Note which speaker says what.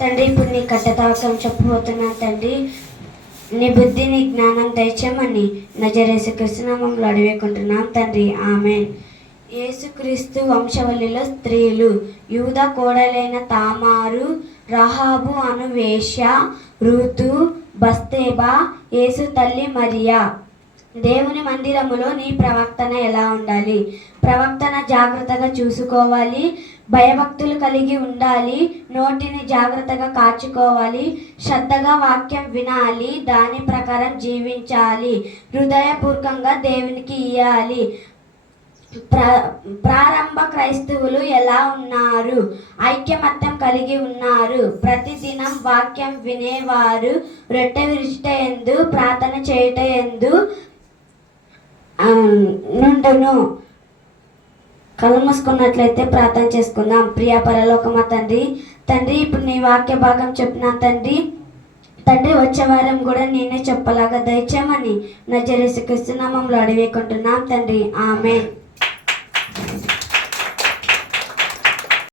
Speaker 1: తండ్రి ఇప్పుడు నీ కట్టతాకం చెప్పబోతున్నాను తండ్రి. నీ బుద్ధి నీ జ్ఞానం దయచేమని నజరేసు కృష్ణనామంలో అడివేకుంటున్నాం తండ్రి. ఆమె యేసుక్రీస్తు వంశవల్లిలో స్త్రీలు యూద కోడలైన తామారు రహాబు అను వేష్య ఋతు బస్తేబా యేసు తల్లి మరియా. దేవుని మందిరములో నీ ప్రవర్తన ఎలా ఉండాలి? ప్రవర్తన జాగ్రత్తగా చూసుకోవాలి భయభక్తులు కలిగి ఉండాలి నోటిని జాగ్రత్తగా కాచుకోవాలి శ్రద్ధగా వాక్యం వినాలి దాని ప్రకారం జీవించాలి హృదయపూర్వకంగా దేవునికి ఇయ్యాలి. ప్ర ప్రారంభ క్రైస్తవులు ఎలా ఉన్నారు? ఐక్యమత్యం కలిగి ఉన్నారు. ప్రతిదినం వాక్యం వినేవారు రొట్టె విరిచిట ఎందు ప్రార్థన చేయుట ఎందు నుండును కళ్ళు మూసుకున్నట్లయితే ప్రార్థన చేసుకుందాం. ప్రియ పరలోకమా తండ్రి తండ్రి ఇప్పుడు నీ వాక్య భాగం చెప్పిన తండ్రి. తండ్రి వచ్చే వారం కూడా నేనే చెప్పలాగా దయచేయమని నజరేసు క్రిస్తునామంలో అడివేకుంటున్నాం తండ్రి. ఆమె